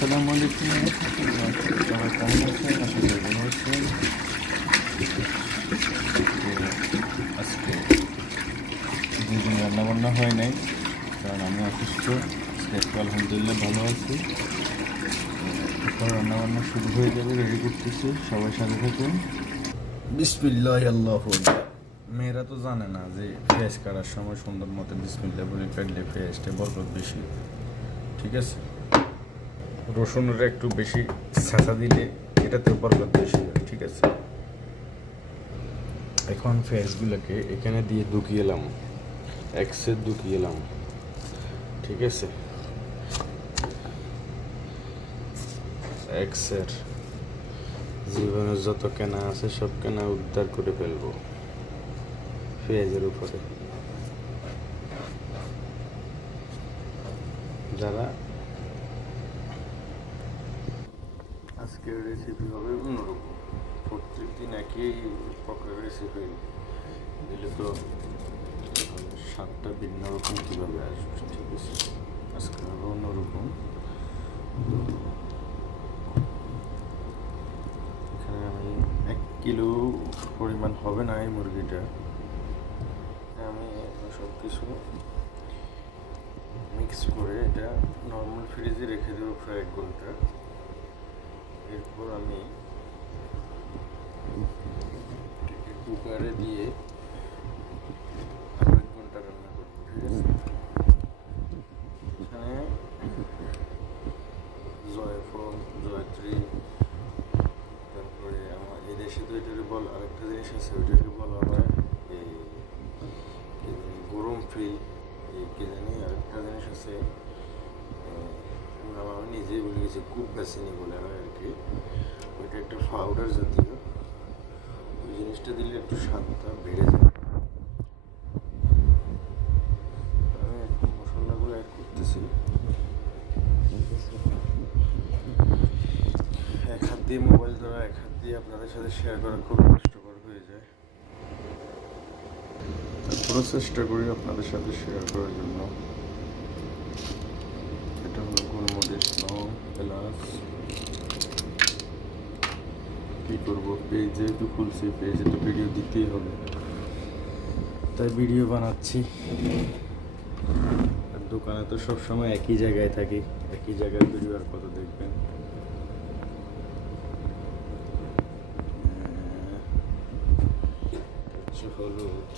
আসসালামু আলাইকুম, সবাই কেমন আছেন? আশা করি ভালো আছেন। আজকে দুদিন রান্নাবান্না হয় নাই, কারণ আমি অসুস্থ। আজকে আলহামদুলিল্লাহ ভালো আছি। এখন রান্নাবান্না শুরু হয়ে যাবে, রেডি করতেছি, সবাই সাথে থাকুন। বিসমিল্লাহ আল্লাহু আকবার। মেয়েরা তো জানে না যে পেঁয়াজ কাটার সময় সুন্দর মতো বিসমিল্লাহ বলে কাটলে পেঁয়াজটা বরকত বেশি। ঠিক আছে, রসুনের একটু বেশি ছাঁচা দিলে এটাতে বরকত বেশি হয়। ঠিক আছে, এখন পেঁয়াজগুলোকে এখানে দিয়ে ঢুকিয়ে এলাম, একসে ঢুকিয়ে এলাম। ঠিক আছে, এক্সের জীবনের যত কেনা আছে সব কেনা উদ্ধার করে ফেলবো পেঁয়াজের উপরে। যারা আজকের রেসিপি হবে অন্যরকম, প্রত্যেক দিন একই প্রকার রেসিপি দিলে তো স্বাদটা ভিন্ন রকম কীভাবে আসবে। ঠিক আছে, আজকে হবে অন্যরকম। এখানে আমি 1 কিলো পরিমাণ হবে না এই মুরগিটা। আমি সব কিছু মিক্স করে এটা নর্মাল ফ্রিজে রেখে দেবো প্রায় 1 ঘন্টা। এরপর আমি কুকারে দিয়ে আরও 1 ঘন্টা রান্না করবো। ঠিক আছে, এখানে জয়ফল, জয়ত্রী, তারপরে আমার এই দেশে তো এটাকে আরেকটা জিনিস আছে, ওইটাকে বলা হয় এই গরম ফিল, এই কি জানি আরেকটা জিনিস আছে, আমি নিজেই বলে গেছি, খুব বেসিনি বলে হয় আর কি। ওইটা একটা পাউডার জাতীয়, ওই জিনিসটা দিলে একটু স্বাদটা বেড়ে যায়। আমি এখন মশলাগুলো অ্যাড করতেছি। এক হাত দিয়ে মোবাইল ধরা, এক হাত দিয়ে আপনাদের সাথে শেয়ার করা খুব কষ্টকর হয়ে যায়, তারপরে চেষ্টা করি আপনাদের সাথে শেয়ার করার জন্য। এটা হলো গোলমরিচ, লং, এলাচ। কী করবো, পেজ যেহেতু খুলছি, পেজে তো ভিডিও দিতেই হবে, তাই ভিডিও বানাচ্ছি। আর দোকানে তো সবসময় একই জায়গায় থাকি, একই জায়গায় ভিডিও আর কত দেখবেন। হলুদ,